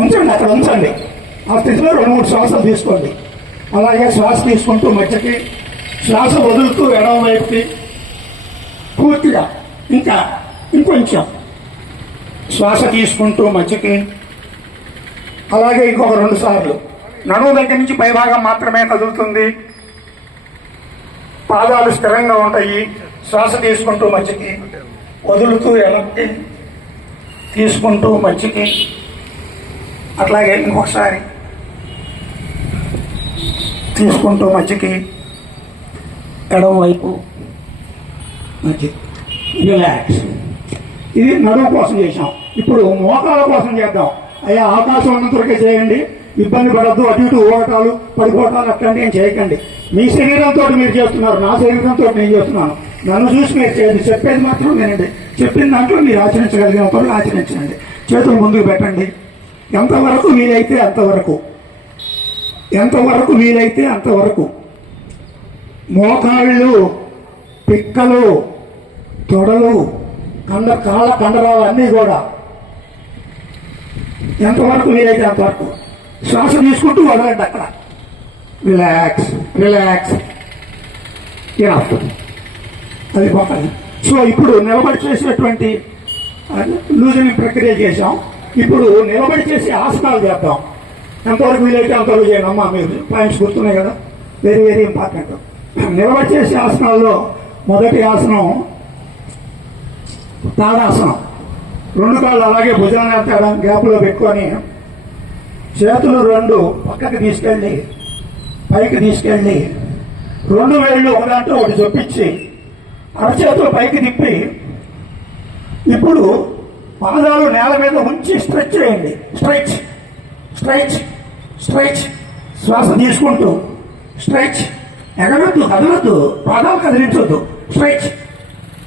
ఉంచండి, అక్కడ ఉంచండి. ఆ స్థితిలో 2-3 శ్వాసలు తీసుకోండి. అలాగే శ్వాస తీసుకుంటూ మధ్యకి, శ్వాస వదులుతూ ఎడమ వైపుకి పూర్తిగా, ఇంకా ఇంకొంచెం శ్వాస తీసుకుంటూ మధ్యకి, అలాగే ఇంకొక 2 సార్లు. నడుము దగ్గర నుంచి పైభాగం మాత్రమే కదులుతుంది, పాదాలు స్థిరంగా ఉంటాయి. శ్వాస తీసుకుంటూ మధ్యకి, వదులుతూ వెనక్కి, తీసుకుంటూ మధ్యకి, అట్లాగే ఇంకొకసారి తీసుకుంటూ మధ్యకి, ఎడమ వైపు మధ్యకి. రిలాక్స్. ఇది నడుము కోసం చేసాం. ఇప్పుడు మోకాల కోసం చేద్దాం. అయ్యా అవకాశం ఉన్నంత వరకే చేయండి, ఇబ్బంది పడద్దు. అటు ఇటు ఊగటాలు పడిపోవటాలు అట్లాంటివి ఏం చేయకండి. మీ శరీరంతో మీరు చేస్తున్నారు, నా శరీరంతో నేను చేస్తున్నాను. నన్ను చూసి మీరు చేయండి, చెప్పేది మాత్రం వినండి. చెప్పిన దాంట్లో మీరు ఆచరించగలిగిన వరకు ఆచరించండి. చేతులు ముందుకు పెట్టండి. ఎంతవరకు వీలైతే అంతవరకు, ఎంతవరకు వీలైతే అంతవరకు. మోకాళ్ళు, పిక్కలు, తొడలు, కాళ్ళ కండరాలు అన్నీ కూడా ఎంతవరకు వీలైతే అంతవరకు. శ్వాస తీసుకుంటూ వదలండి అక్కడ. Relax, relax. అది పోతాయి. సో ఇప్పుడు నిలబడి చేసినటువంటి లూజనింగ్ ప్రక్రియ చేసాం. ఇప్పుడు నిలబడి చేసి ఆసనాలు చేద్దాం. ఎంతవరకు వీలైతే అంతవరకు చేయండి. అమ్మా మీరు పాయింట్స్ గుర్తున్నాయి కదా, వెరీ వెరీ ఇంపార్టెంట్. నిలబడి చేసే ఆసనాల్లో మొదటి ఆసనం తాడాసనం. 2 కాళ్ళు అలాగే భుజాన్ని గ్యాప్లో పెట్టుకొని, చేతులు 2 పక్కకి తీసుకెళ్ళి, పైకి తీసుకెళ్ళి, 2 వేళ్ళు ఒకదాంట్లో ఒకటి చొప్పించి, అరచేతులు పైకి తిప్పి, ఇప్పుడు పాదాలు నేల మీద ఉంచి స్ట్రెచ్ చేయండి. Stretch, stretch, stretch. శ్వాస తీసుకుంటూ స్ట్రెచ్. ఎగరొద్దు, కదలొద్దు, పాదాలు కదిలించొద్దు. Stretch,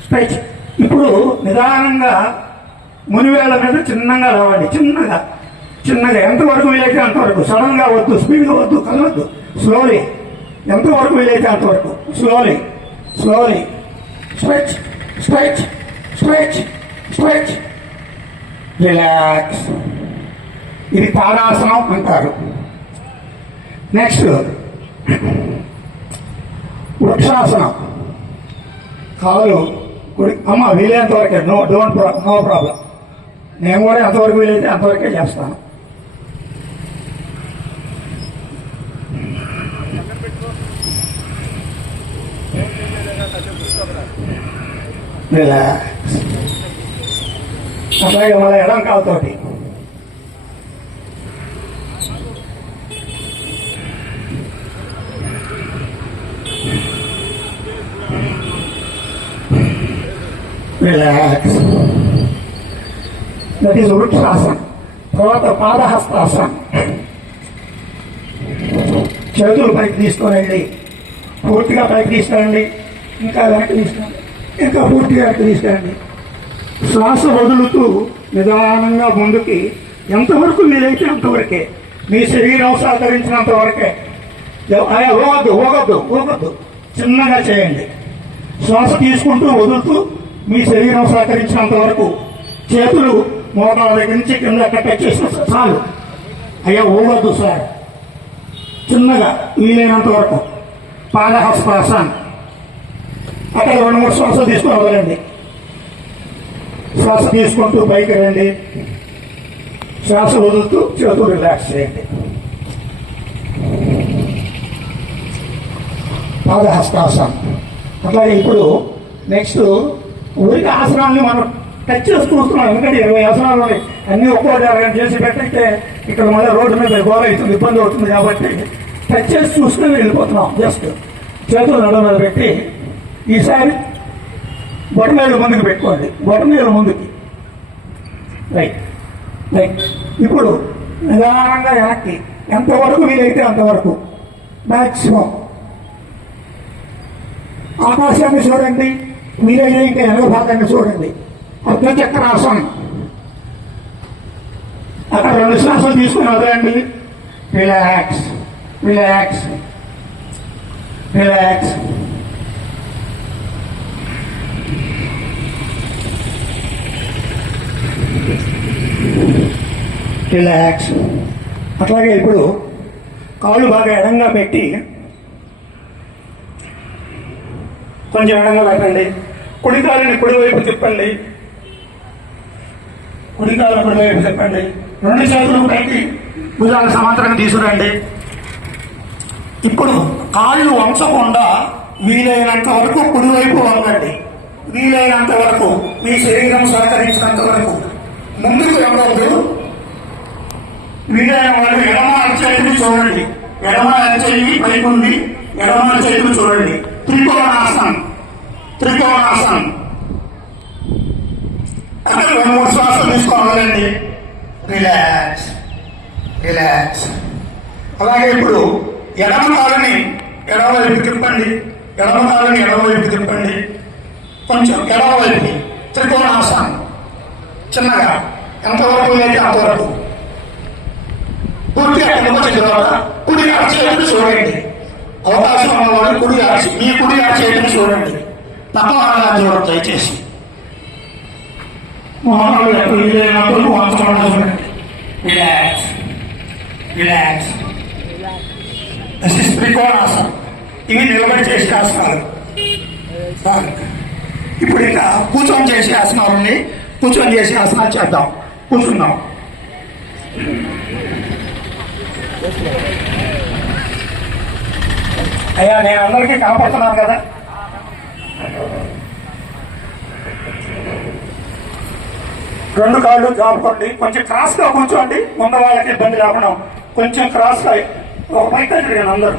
stretch. ఇప్పుడు నిదానంగా మునివేళ్ల మీద చిన్నగా రావండి. చిన్నగా చిన్నగా, ఎంతవరకు వీలైతే అంతవరకు. సడన్ గా వద్దు, స్పీడ్గా వద్దు, కదలొద్దు. స్లోలీ, ఎంతవరకు వీలైతే అంతవరకు. Slowly, slowly. Stretch, stretch, stretch, stretch. Relax. ఇది తాడాసనం అంటారు. నెక్స్ట్ వృక్షాసనం. కాళ్ళు అమ్మ వీలైనంత వరకే, నో ప్రాబ్లం. నేను కూడా ఎంతవరకు వీలైతే అంతవరకే చేస్తాను. రిలాక్స్. అట్లాగే మళ్ళీ ఎడం కాలుతోటి రిలాక్స్. దట్ ఈస్ వృక్షాసనం. తర్వాత పాదహస్తాసనం. చేతులు పైకి తీసుకొని వెళ్ళి పూర్తిగా పైకి తీసుకురండి, ఇంకా వెనక్కి తీసుకురండి, ఇంకా పూర్తిగా వెనక్కి తీసుకురండి. శ్వాస వదులుతూ నిదానంగా ముందుకి, ఎంతవరకు వీలైతే అంతవరకే. మీ శరీరం సహకరించినంత వరకే. ఊగొద్దు, ఊగొద్దు, ఊగొద్దు. చిన్నగా చేయండి. శ్వాస తీసుకుంటూ వదులుతూ మీ శరీరం సహకరించినంత వరకు. చేతులు మోకాళ్ళ దగ్గర నుంచి కింద టచ్ చేసిన చాలు. అయ్యా ఊగొద్దు సార్. చిన్నగా వీలైనంత వరకు. పాదహస్తాసనం. అక్కడ 2-3 శ్వాసలు తీసుకుని వదలండి. శ్వాస తీసుకుంటూ పైకి రండి, శ్వాస వదులుతూ చేతులు రిలాక్స్ చేయండి. పాదహస్తాసనం. అట్లాగే ఇప్పుడు నెక్స్ట్ ఊరికి ఆసనాన్ని మనం టచ్ చేసి చూస్తున్నాం. ఎందుకంటే 20 ఆసనాలు ఉన్నాయి, అన్ని ఒక్కోటి 20 చేసి పెట్టయితే ఇక్కడ మళ్ళీ రోడ్డు మీద గోడ అవుతుంది, ఇబ్బంది అవుతుంది. కాబట్టి టచ్ చేసి చూసుకుని వెళ్ళిపోతున్నాం. జస్ట్ చేతులు నడుము మీద పెట్టి, ఈసారి బొటనవేలు ముందుకు పెట్టుకోండి. బొటనవేలు ముందుకి. Right, right. ఇప్పుడు నిదానంగా వెనక్కి, ఎంతవరకు వీలైతే అంతవరకు. మ్యాక్సిమం. ఆకాశాన్ని చూడండి, వీలైతే ఇంకా వెనక భాగాన్ని చూడండి. అర్ధచక్రాసనం. అక్కడ 2 శ్వాసలు తీసుకుని వదలండి. Relax, relax, relax. రిలాక్స్. అట్లాగే ఇప్పుడు కాళ్ళు బాగా ఎడంగా పెట్టి కొంచెం ఎడంగా పెట్టండి. కుడి కాలుని కుడివైపు తిప్పండి. కుడి కాలు కుడివైపు తిప్పండి. రెండు చేతులు పైకి భుజాలు సమాంతరంగా తీసుకురండి. ఇప్పుడు కాళ్ళు వంచకుండా వీలైనంత వరకు కుడివైపు వంగండి. వీలైనంత వరకు మీ శరీరం సహకరించినంత వరకు ముందుకు వెళ్ళవద్దు. వీలైన వాళ్ళు ఎడమ అరచేతిని చూడండి. ఎడమ అరచేయి పైకి ఉంది. ఎడమ అరచేతిని చూడండి. త్రికోణాసనం. త్రికోణాసనం. అక్కడ 2-3 శ్వాసలు తీసుకోవాలండి. Relax relax. అలాగే ఇప్పుడు ఎడమ కాలుని ఎడమవైపు తిప్పండి. ఎడమ కాలుని ఎడమవైపు తిప్పండి. కొంచెం ఎడమవైపు త్రికోణాసనం. చిన్నగా ఎంతవరకు అయితే అంతవరకు. పూర్తిగా వచ్చిన తర్వాత కుడి అరచేతిని చూడండి. అవకాశం ఉన్నవాడు కుడి మీ కుడి అరచేతిని చూడండి. తప్పకుండా చూడండి దయచేసి. మొహంలో వీలైనప్పుడు వంచకుండా చూడండి. Relax relax. త్రికోణాసనం. ఇవి నిలబడి చేసే ఆసనాలు. ఇప్పుడు ఇంకా కూర్చొని చేసే ఆసనాలు ఉన్నాయి. కూర్చొని చేసే ఆసనాలు చేద్దాం. కూర్చున్నాం. అయ్యా నేను అందరికీ కనపడుతున్నాను కదా. రెండు కాళ్ళు జాపుకోండి. కొంచెం క్రాస్గా కూర్చోండి. ముందు వాళ్ళకి ఇబ్బంది లేకుండా కొంచెం క్రాస్గా ఒక పైకి తిరిగాను అందరూ.